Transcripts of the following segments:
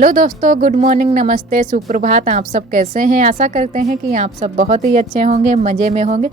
Hello दोस्तों, good morning, नमस्ते, सुप्रभात। आप सब कैसे हैं? आशा करते हैं कि आप सब बहुत ही अच्छे होंगे, मज़े में होंगे।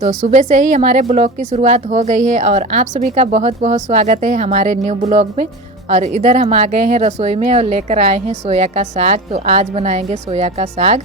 तो सुबह से ही हमारे ब्लॉग की शुरुआत हो गई है और आप सभी का बहुत बहुत स्वागत है हमारे न्यू ब्लॉग में। और इधर हम आ गए हैं रसोई में और लेकर आए हैं सोया का साग। तो आज बनाएंगे सोया का साग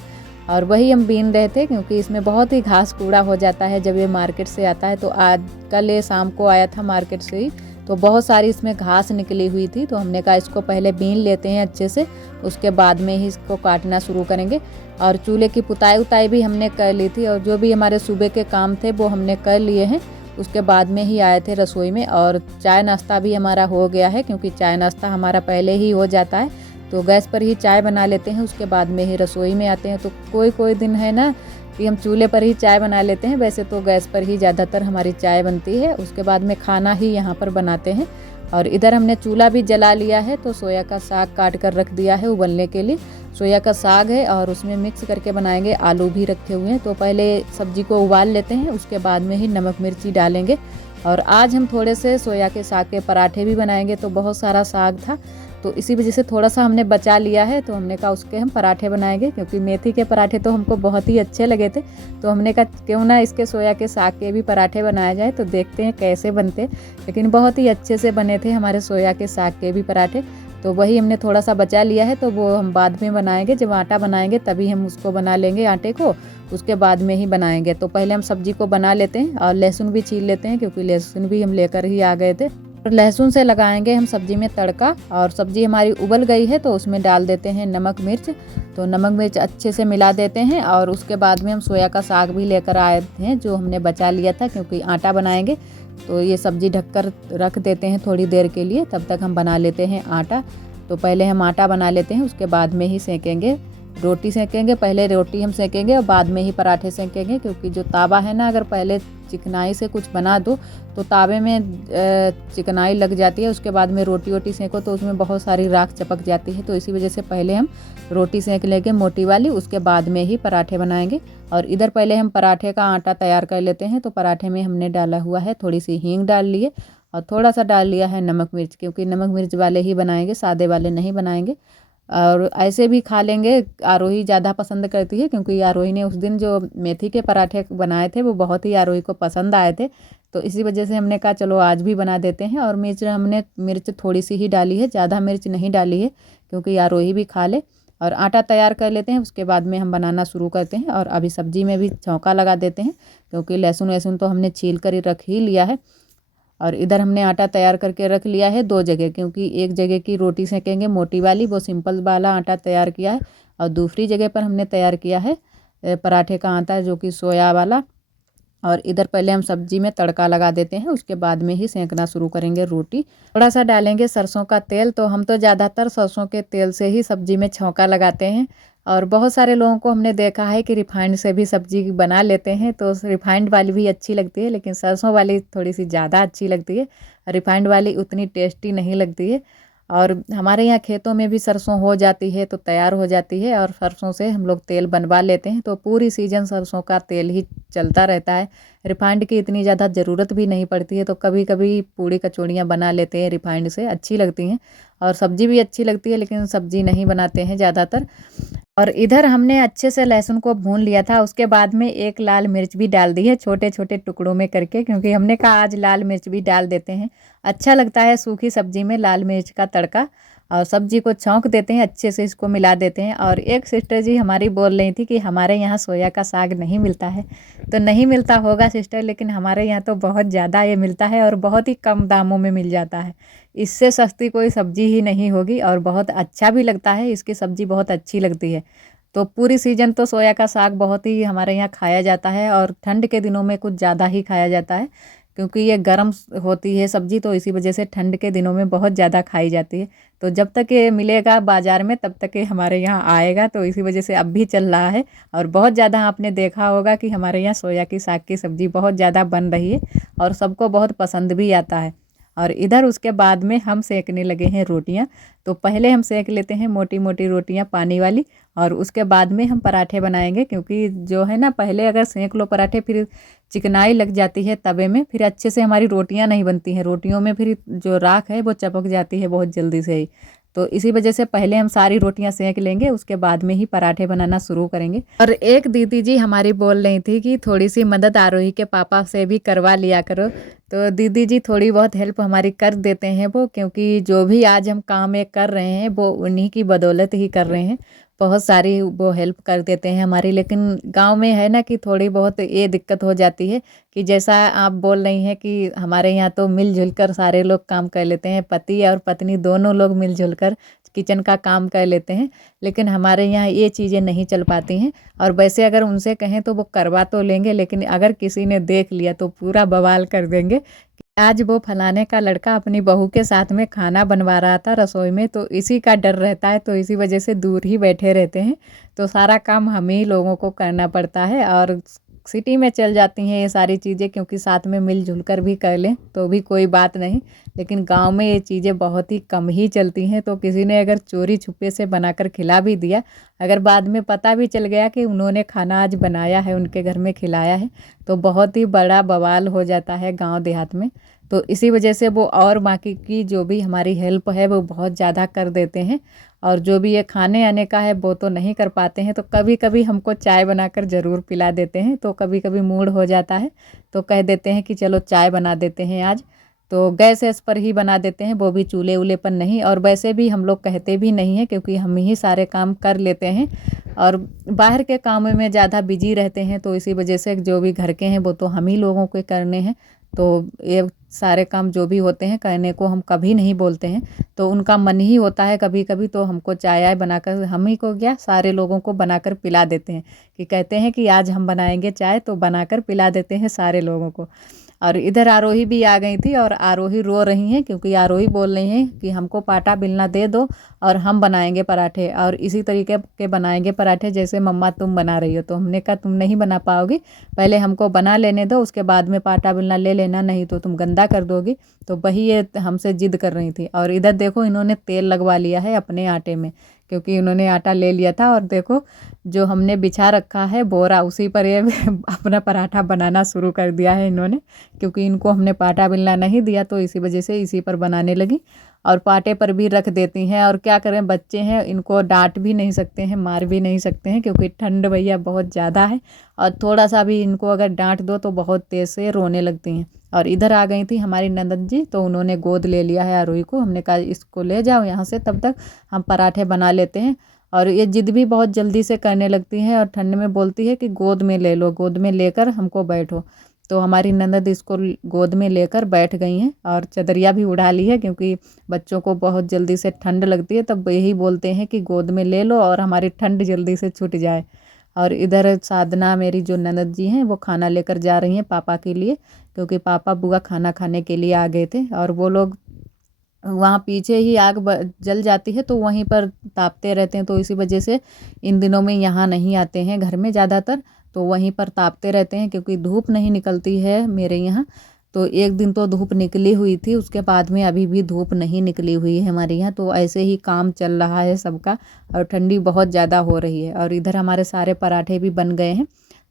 और वही हम बीन रहे थे क्योंकि इसमें बहुत ही घास कूड़ा हो जाता है जब ये मार्केट से आता है। तो आज कल ये शाम को आया था मार्केट से ही, तो बहुत सारी इसमें घास निकली हुई थी। तो हमने कहा इसको पहले बीन लेते हैं अच्छे से, उसके बाद में ही इसको काटना शुरू करेंगे। और चूल्हे की पुताई उताई भी हमने कर ली थी और जो भी हमारे सुबह के काम थे वो हमने कर लिए हैं। उसके बाद में ही आए थे रसोई में और चाय नाश्ता भी हमारा हो गया है क्योंकि चाय नाश्ता हमारा पहले ही हो जाता है। तो गैस पर ही चाय बना लेते हैं, उसके बाद में ही रसोई में आते हैं। तो कोई कोई दिन है ना कि हम चूल्हे पर ही चाय बना लेते हैं, वैसे तो गैस पर ही ज़्यादातर हमारी चाय बनती है। उसके बाद में खाना ही यहाँ पर बनाते हैं। और इधर हमने चूल्हा भी जला लिया है। तो सोया का साग काट कर रख दिया है उबलने के लिए। सोया का साग है और उसमें मिक्स करके बनाएंगे, आलू भी रखे हुए हैं। तो पहले सब्जी को उबाल लेते हैं, उसके बाद में ही नमक मिर्ची डालेंगे। और आज हम थोड़े से सोया के साग के पराठे भी बनाएंगे। तो बहुत सारा साग था तो इसी वजह से थोड़ा सा हमने बचा लिया है। तो हमने कहा उसके हम पराठे बनाएंगे क्योंकि मेथी के पराठे तो हमको बहुत ही अच्छे लगे थे। तो हमने कहा क्यों ना इसके सोया के साग के भी पराठे बनाए जाए। तो देखते हैं कैसे बनते, लेकिन बहुत ही अच्छे से बने थे हमारे सोया के साग के भी पराठे। तो वही हमने थोड़ा सा बचा लिया है, तो वो हम बाद में बनाएंगे। जब आटा बनाएंगे तभी हम उसको बना लेंगे आटे को, उसके बाद में ही बनाएंगे। तो पहले हम सब्जी को बना लेते हैं और लहसुन भी छील लेते हैं क्योंकि लहसुन भी हम लेकर ही आ गए थे। लहसुन से लगाएंगे हम सब्जी में तड़का। और सब्जी हमारी उबल गई है तो उसमें डाल देते हैं नमक मिर्च। तो नमक मिर्च अच्छे से मिला देते हैं और उसके बाद में हम सोया का साग भी लेकर आए हैं जो हमने बचा लिया था क्योंकि आटा बनाएंगे। तो ये सब्जी ढककर रख देते हैं थोड़ी देर के लिए, तब तक हम बना लेते हैं आटा। तो पहले हम आटा बना लेते हैं, उसके बाद में ही सेकेंगे, रोटी सेकेंगे। पहले रोटी हम सेकेंगे और बाद में ही पराठे सेकेंगे क्योंकि जो तावा है ना, अगर पहले चिकनाई से कुछ बना दो तो तावे में चिकनाई लग जाती है। उसके बाद में रोटी वोटी सेको तो उसमें बहुत सारी राख चपक जाती है। तो इसी वजह से पहले हम रोटी सेक लेंगे मोटी वाली, उसके बाद में ही पराठे बनाएंगे। और इधर पहले हम पराठे का आटा तैयार कर लेते हैं। तो पराठे में हमने डाला हुआ है थोड़ी सी हींग डाल लिए और थोड़ा सा डाल लिया है नमक मिर्च, क्योंकि नमक मिर्च वाले ही बनाएंगे, सादे वाले नहीं बनाएंगे। और ऐसे भी खा लेंगे, आरोही ज़्यादा पसंद करती है क्योंकि आरोही ने उस दिन जो मेथी के पराठे बनाए थे वो बहुत ही आरोही को पसंद आए थे। तो इसी वजह से हमने कहा चलो आज भी बना देते हैं। और हमने मिर्च थोड़ी सी ही डाली है, ज़्यादा मिर्च नहीं डाली है क्योंकि आरोही भी खा ले। और आटा तैयार कर लेते हैं, उसके बाद में हम बनाना शुरू करते हैं। और अभी सब्जी में भी छौंका लगा देते हैं क्योंकि लहसुन वहसुन तो हमने छील कर ही रख ही लिया है। और इधर हमने आटा तैयार करके रख लिया है दो जगह, क्योंकि एक जगह की रोटी सेकेंगे मोटी वाली, वो सिंपल वाला आटा तैयार किया है। और दूसरी जगह पर हमने तैयार किया है पराठे का आटा जो कि सोया वाला। और इधर पहले हम सब्जी में तड़का लगा देते हैं, उसके बाद में ही सेंकना शुरू करेंगे रोटी। थोड़ा सा डालेंगे सरसों का तेल। तो हम तो ज़्यादातर सरसों के तेल से ही सब्जी में छौंका लगाते हैं। और बहुत सारे लोगों को हमने देखा है कि रिफाइंड से भी सब्जी बना लेते हैं। तो रिफाइंड वाली भी अच्छी लगती है, लेकिन सरसों वाली थोड़ी सी ज़्यादा अच्छी लगती है। रिफाइंड वाली उतनी टेस्टी नहीं लगती है। और हमारे यहाँ खेतों में भी सरसों हो जाती है तो तैयार हो जाती है और सरसों से हम लोग तेल बनवा लेते हैं। तो पूरी सीजन सरसों का तेल ही चलता रहता है, रिफाइंड की इतनी ज़्यादा ज़रूरत भी नहीं पड़ती है। तो कभी कभी पूड़ी कचौड़ियाँ बना लेते हैं रिफाइंड से, अच्छी लगती हैं। और सब्जी भी अच्छी लगती है, लेकिन सब्जी नहीं बनाते हैं ज़्यादातर। और इधर हमने अच्छे से लहसुन को भून लिया था, उसके बाद में एक लाल मिर्च भी डाल दी है छोटे छोटे टुकड़ों में करके, क्योंकि हमने कहा आज लाल मिर्च भी डाल देते हैं, अच्छा लगता है सूखी सब्जी में लाल मिर्च का तड़का। और सब्जी को छौंक देते हैं, अच्छे से इसको मिला देते हैं। और एक सिस्टर जी हमारी बोल रही थी कि हमारे यहाँ सोया का साग नहीं मिलता है। तो नहीं मिलता होगा सिस्टर, लेकिन हमारे यहाँ तो बहुत ज़्यादा ये मिलता है और बहुत ही कम दामों में मिल जाता है। इससे सस्ती कोई सब्जी ही नहीं होगी और बहुत अच्छा भी लगता है, इसकी सब्ज़ी बहुत अच्छी लगती है। तो पूरी सीजन तो सोया का साग बहुत ही हमारे यहाँ खाया जाता है और ठंड के दिनों में कुछ ज़्यादा ही खाया जाता है क्योंकि ये गर्म होती है सब्ज़ी। तो इसी वजह से ठंड के दिनों में बहुत ज़्यादा खाई जाती है। तो जब तक ये मिलेगा बाज़ार में तब तक ये हमारे यहाँ आएगा। तो इसी वजह से अब भी चल रहा है और बहुत ज़्यादा आपने देखा होगा कि हमारे यहाँ सोया की साग की सब्ज़ी बहुत ज़्यादा बन रही है और सबको बहुत पसंद भी आता है। और इधर उसके बाद में हम सेकने लगे हैं रोटियां। तो पहले हम सेक लेते हैं मोटी मोटी रोटियां पानी वाली और उसके बाद में हम पराठे बनाएंगे, क्योंकि जो है ना पहले अगर सेक लो पराठे फिर चिकनाई लग जाती है तवे में, फिर अच्छे से हमारी रोटियां नहीं बनती हैं। रोटियों में फिर जो राख है वो चपक जाती है बहुत जल्दी से ही। तो इसी वजह से पहले हम सारी रोटियां सेंक लेंगे, उसके बाद में ही पराठे बनाना शुरू करेंगे। और एक दीदी जी हमारी बोल रही थी कि थोड़ी सी मदद आरोही के पापा से भी करवा लिया करो। तो दीदी जी थोड़ी बहुत हेल्प हमारी कर देते हैं वो, क्योंकि जो भी आज हम काम एक कर रहे हैं वो उन्हीं की बदौलत ही कर रहे हैं। बहुत सारी वो हेल्प कर देते हैं हमारी, लेकिन गांव में है ना कि थोड़ी बहुत ये दिक्कत हो जाती है कि जैसा आप बोल रही हैं कि हमारे यहाँ तो मिलजुल कर सारे लोग काम कर लेते हैं, पति और पत्नी दोनों लोग मिलजुल कर किचन का काम कर लेते हैं। लेकिन हमारे यहाँ ये चीज़ें नहीं चल पाती हैं। और वैसे अगर उनसे कहें तो वो करवा तो लेंगे, लेकिन अगर किसी ने देख लिया तो पूरा बवाल कर देंगे कि आज वो फलाने का लड़का अपनी बहू के साथ में खाना बनवा रहा था रसोई में। तो इसी का डर रहता है, तो इसी वजह से दूर ही बैठे रहते हैं। तो सारा काम हम ही लोगों को करना पड़ता है। और सिटी में चल जाती हैं ये सारी चीज़ें, क्योंकि साथ में मिलजुल कर भी कर लें तो भी कोई बात नहीं। लेकिन गांव में ये चीज़ें बहुत ही कम ही चलती हैं। तो किसी ने अगर चोरी छुपे से बनाकर खिला भी दिया, अगर बाद में पता भी चल गया कि उन्होंने खाना आज बनाया है, उनके घर में खिलाया है, तो बहुत ही बड़ा बवाल हो जाता है गांव देहात में। तो इसी वजह से वो और बाकी की जो भी हमारी हेल्प है वो बहुत ज़्यादा कर देते हैं। और जो भी ये खाने आने का है वो तो नहीं कर पाते हैं। तो कभी कभी हमको चाय बनाकर ज़रूर पिला देते हैं। तो कभी कभी मूड हो जाता है तो कह देते हैं कि चलो चाय बना देते हैं आज। तो गैस ऐस पर ही बना देते हैं, वो भी चूल्हे वूल्हे पर नहीं। और वैसे भी हम लोग कहते भी नहीं हैं, क्योंकि हम ही सारे काम कर लेते हैं और बाहर के कामों में ज़्यादा बिजी रहते हैं। तो इसी वजह से जो भी घर के हैं वो तो हम ही लोगों के करने हैं। तो ये सारे काम जो भी होते हैं करने को हम कभी नहीं बोलते हैं। तो उनका मन ही होता है कभी कभी तो हमको चाय आय बनाकर, हम ही को क्या सारे लोगों को बनाकर पिला देते हैं। कि कहते हैं कि आज हम बनाएंगे चाय, तो बनाकर पिला देते हैं सारे लोगों को। और इधर आरोही भी आ गई थी और आरोही रो रही हैं, क्योंकि आरोही बोल रही हैं कि हमको पाटा बेलना दे दो और हम बनाएंगे पराठे, और इसी तरीके के बनाएंगे पराठे जैसे मम्मा तुम बना रही हो। तो हमने कहा तुम नहीं बना पाओगी, पहले हमको बना लेने दो, उसके बाद में पाटा बेलना ले लेना, नहीं तो तुम गंदा कर दोगी। तो वही ये हमसे जिद कर रही थी। और इधर देखो इन्होंने तेल लगवा लिया है अपने आटे में, क्योंकि इन्होंने आटा ले लिया था। और देखो जो हमने बिछा रखा है बोरा, उसी पर ये अपना पराठा बनाना शुरू कर दिया है इन्होंने, क्योंकि इनको हमने पाटा बेलना नहीं दिया तो इसी वजह से इसी पर बनाने लगी। और पाटे पर भी रख देती हैं। और क्या करें, बच्चे हैं, इनको डांट भी नहीं सकते हैं, मार भी नहीं सकते हैं, क्योंकि ठंड भैया बहुत ज़्यादा है। और थोड़ा सा भी इनको अगर डांट दो तो बहुत तेज़ से रोने लगती हैं। और इधर आ गई थी हमारी ननद जी, तो उन्होंने गोद ले लिया है आरोही को। हमने कहा इसको ले जाओ यहाँ से, तब तक हम पराठे बना लेते हैं। और ये जिद भी बहुत जल्दी से करने लगती हैं और ठंड में बोलती है कि गोद में ले लो, गोद में लेकर हमको बैठो। तो हमारी ननद इसको गोद में लेकर बैठ गई हैं और चदरिया भी उड़ा ली है, क्योंकि बच्चों को बहुत जल्दी से ठंड लगती है। तब यही बोलते हैं कि गोद में ले लो और हमारी ठंड जल्दी से छूट जाए। और इधर साधना मेरी जो ननद जी हैं वो खाना लेकर जा रही हैं पापा के लिए, क्योंकि पापा बुआ खाना खाने के लिए आ गए थे। और वो लोग वहाँ पीछे ही आग जल जाती है तो वहीं पर तापते रहते हैं। तो इसी वजह से इन दिनों में यहाँ नहीं आते हैं घर में ज़्यादातर, तो वहीं पर तापते रहते हैं, क्योंकि धूप नहीं निकलती है मेरे यहाँ। तो एक दिन तो धूप निकली हुई थी, उसके बाद में अभी भी धूप नहीं निकली हुई है हमारे यहाँ। तो ऐसे ही काम चल रहा है सबका, और ठंडी बहुत ज़्यादा हो रही है। और इधर हमारे सारे पराठे भी बन गए हैं,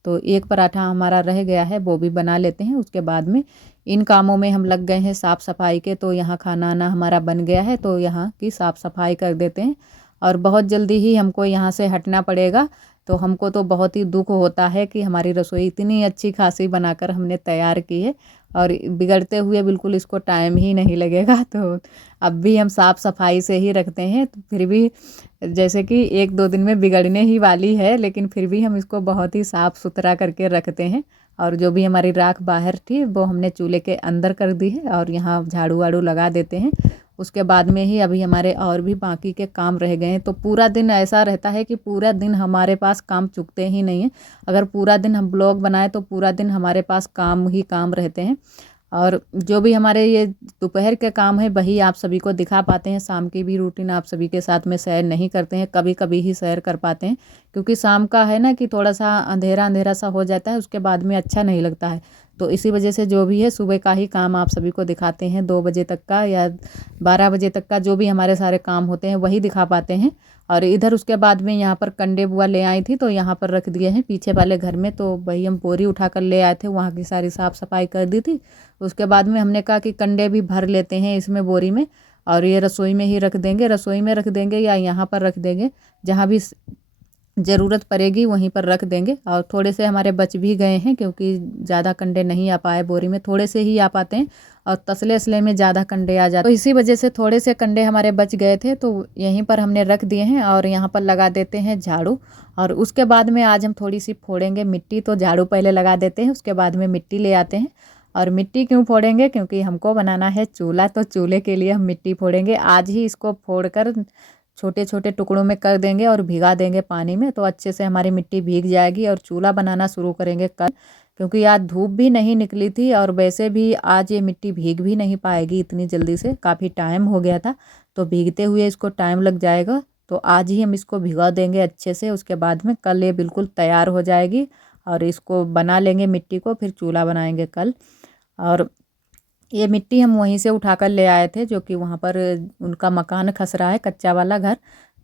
तो एक पराठा हमारा रह गया है, वो भी बना लेते हैं। उसके बाद में इन कामों में हम लग गए हैं साफ़ सफाई के। तो यहाँ खाना आना हमारा बन गया है, तो यहाँ की साफ़ सफाई कर देते हैं। और बहुत जल्दी ही हमको यहाँ से हटना पड़ेगा। तो हमको तो बहुत ही दुख होता है कि हमारी रसोई इतनी अच्छी खासी बनाकर हमने तैयार की है और बिगड़ते हुए बिल्कुल इसको टाइम ही नहीं लगेगा। तो अब भी हम साफ़ सफाई से ही रखते हैं, तो फिर भी जैसे कि एक दो दिन में बिगड़ने ही वाली है, लेकिन फिर भी हम इसको बहुत ही साफ़ सुथरा करके रखते हैं। और जो भी हमारी राख बाहर थी वो हमने चूल्हे के अंदर कर दी है और यहाँ झाड़ू वाड़ू लगा देते हैं। उसके बाद में ही अभी हमारे और भी बाकी के काम रह गए हैं। तो पूरा दिन ऐसा रहता है कि पूरा दिन हमारे पास काम चुकते ही नहीं है। अगर पूरा दिन हम ब्लॉग बनाए तो पूरा दिन हमारे पास काम ही काम रहते हैं। और जो भी हमारे ये दोपहर के काम है वही आप सभी को दिखा पाते हैं। शाम की भी रूटीन आप सभी के साथ में शेयर नहीं करते हैं, कभी कभी ही शेयर कर पाते हैं, क्योंकि शाम का है ना कि थोड़ा सा अंधेरा अंधेरा सा हो जाता है, उसके बाद में अच्छा नहीं लगता है। तो इसी वजह से जो भी है सुबह का ही काम आप सभी को दिखाते हैं, 2 बजे तक का या 12 बजे तक का जो भी हमारे सारे काम होते हैं वही दिखा पाते हैं। और इधर उसके बाद में यहाँ पर कंडे बुआ ले आई थी, तो यहाँ पर रख दिए हैं पीछे वाले घर में। तो वही हम बोरी उठा कर ले आए थे, वहाँ की सारी साफ़ सफाई कर दी थी। उसके बाद में हमने कहा कि कंडे भी भर लेते हैं इसमें बोरी में, और ये रसोई में ही रख देंगे, रसोई में रख देंगे या यहाँ पर रख देंगे, जहाँ भी ज़रूरत पड़ेगी वहीं पर रख देंगे। और थोड़े से हमारे बच भी गए हैं क्योंकि ज़्यादा कंडे नहीं आ पाए बोरी में, थोड़े से ही आ पाते हैं और तसले असले में ज़्यादा कंडे आ जाते, तो इसी वजह से थोड़े से कंडे हमारे बच गए थे, तो यहीं पर हमने रख दिए हैं। और यहाँ पर लगा देते हैं झाड़ू, और उसके बाद में आज हम थोड़ी सी फोड़ेंगे मिट्टी। तो झाड़ू पहले लगा देते हैं, उसके बाद में मिट्टी ले आते हैं। और मिट्टी क्यों फोड़ेंगे, क्योंकि हमको बनाना है चूल्हा, तो चूल्हे के लिए हम मिट्टी फोड़ेंगे। आज ही इसको फोड़ कर छोटे छोटे टुकड़ों में कर देंगे और भिगा देंगे पानी में, तो अच्छे से हमारी मिट्टी भीग जाएगी और चूल्हा बनाना शुरू करेंगे कल। क्योंकि आज धूप भी नहीं निकली थी और वैसे भी आज ये मिट्टी भीग भी नहीं पाएगी इतनी जल्दी से, काफ़ी टाइम हो गया था, तो भीगते हुए इसको टाइम लग जाएगा। तो आज ही हम इसको भिगा देंगे अच्छे से, उसके बाद में कल ये बिल्कुल तैयार हो जाएगी और इसको बना लेंगे मिट्टी को, फिर चूल्हा बनाएंगे कल। और ये मिट्टी हम वहीं से उठाकर ले आए थे, जो कि वहाँ पर उनका मकान खस रहा है, कच्चा वाला घर,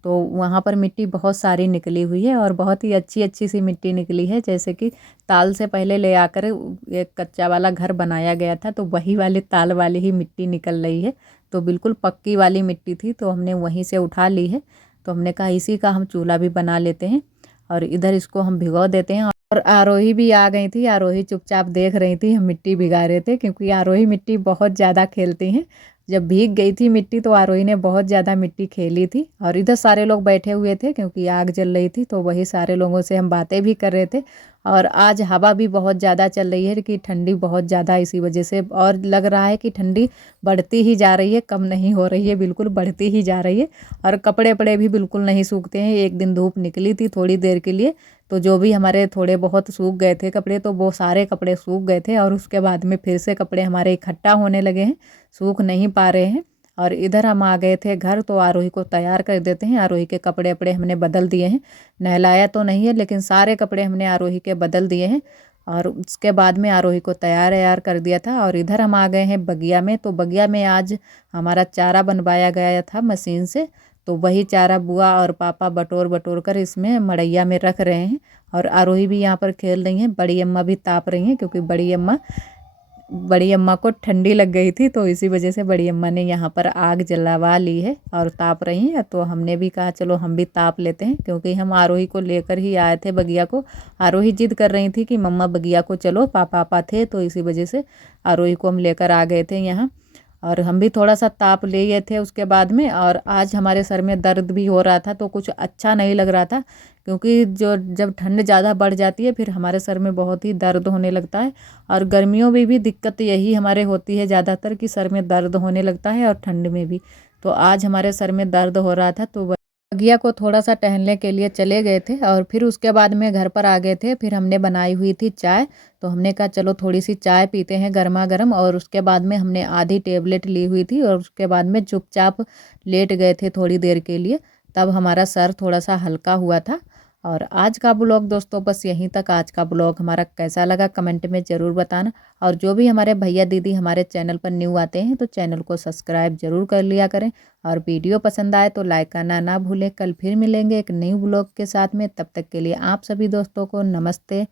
तो वहाँ पर मिट्टी बहुत सारी निकली हुई है और बहुत ही अच्छी अच्छी सी मिट्टी निकली है। जैसे कि ताल से पहले ले आकर एक कच्चा वाला घर बनाया गया था, तो वही वाली ताल वाली ही मिट्टी निकल रही है, तो बिल्कुल पक्की वाली मिट्टी थी, तो हमने वहीं से उठा ली है। तो हमने कहा इसी का हम चूल्हा भी बना लेते हैं और इधर इसको हम भिगो देते हैं। और आरोही भी आ गई थी, आरोही चुपचाप देख रही थी हम मिट्टी भिगा रहे थे, क्योंकि आरोही मिट्टी बहुत ज़्यादा खेलती हैं। जब भीग गई थी मिट्टी तो आरोही ने बहुत ज़्यादा मिट्टी खेली थी। और इधर सारे लोग बैठे हुए थे क्योंकि आग जल रही थी, तो वही सारे लोगों से हम बातें भी कर रहे थे। और आज हवा भी बहुत ज़्यादा चल रही है कि ठंडी बहुत ज़्यादा, इसी वजह से और लग रहा है कि ठंडी बढ़ती ही जा रही है, कम नहीं हो रही है, बिल्कुल बढ़ती ही जा रही है। और कपड़े वपड़े भी बिल्कुल नहीं सूखते हैं। एक दिन धूप निकली थी थोड़ी देर के लिए, तो जो भी हमारे थोड़े बहुत सूख गए थे कपड़े, तो वो सारे कपड़े सूख गए थे और उसके बाद में फिर से कपड़े हमारे इकट्ठा होने लगे हैं, सूख नहीं पा रहे हैं। और इधर हम आ गए थे घर, तो आरोही को तैयार कर देते हैं। आरोही के कपड़े वपड़े हमने बदल दिए हैं, नहलाया तो नहीं है लेकिन सारे कपड़े हमने आरोही के बदल दिए हैं। और उसके बाद में आरोही को तैयार वैयार कर दिया था। और इधर हम आ गए हैं बगिया में, तो बगिया में आज हमारा चारा बनवाया गया था मशीन से, तो वही चारा बुआ और पापा बटोर बटोर कर इसमें मड़ैया में रख रहे हैं। और आरोही भी यहाँ पर खेल रही हैं, बड़ी अम्मा भी ताप रही हैं, क्योंकि बड़ी अम्मा को ठंडी लग गई थी, तो इसी वजह से बड़ी अम्मा ने यहाँ पर आग जलवा ली है और ताप रही हैं। तो हमने भी कहा चलो हम भी ताप लेते हैं, क्योंकि हम आरोही को लेकर ही आए थे बगिया को। आरोही जिद कर रही थी कि मम्मा बगिया को चलो, पापा थे, तो इसी वजह से आरोही को हम लेकर आ गए थे यहाँ। और हम भी थोड़ा सा ताप लिए थे उसके बाद में। और आज हमारे सर में दर्द भी हो रहा था, तो कुछ अच्छा नहीं लग रहा था, क्योंकि जब ठंड ज़्यादा बढ़ जाती है फिर हमारे सर में बहुत ही दर्द होने लगता है। और गर्मियों में भी दिक्कत यही हमारे होती है ज़्यादातर, कि सर में दर्द होने लगता है और ठंड में भी। तो आज हमारे सर में दर्द हो रहा था, तो बगिया को थोड़ा सा टहलने के लिए चले गए थे। और फिर उसके बाद में घर पर आ गए थे, फिर हमने बनाई हुई थी चाय, तो हमने कहा चलो थोड़ी सी चाय पीते हैं गर्मा गर्म। और उसके बाद में हमने आधी टेबलेट ली हुई थी और उसके बाद में चुपचाप लेट गए थे थोड़ी देर के लिए, तब हमारा सर थोड़ा सा हल्का हुआ था। और आज का ब्लॉग दोस्तों बस यहीं तक। आज का ब्लॉग हमारा कैसा लगा कमेंट में ज़रूर बताना। और जो भी हमारे भैया दीदी हमारे चैनल पर न्यू आते हैं तो चैनल को सब्सक्राइब ज़रूर कर लिया करें। और वीडियो पसंद आए तो लाइक करना ना भूलें। कल फिर मिलेंगे एक नई ब्लॉग के साथ में, तब तक के लिए आप सभी दोस्तों को नमस्ते।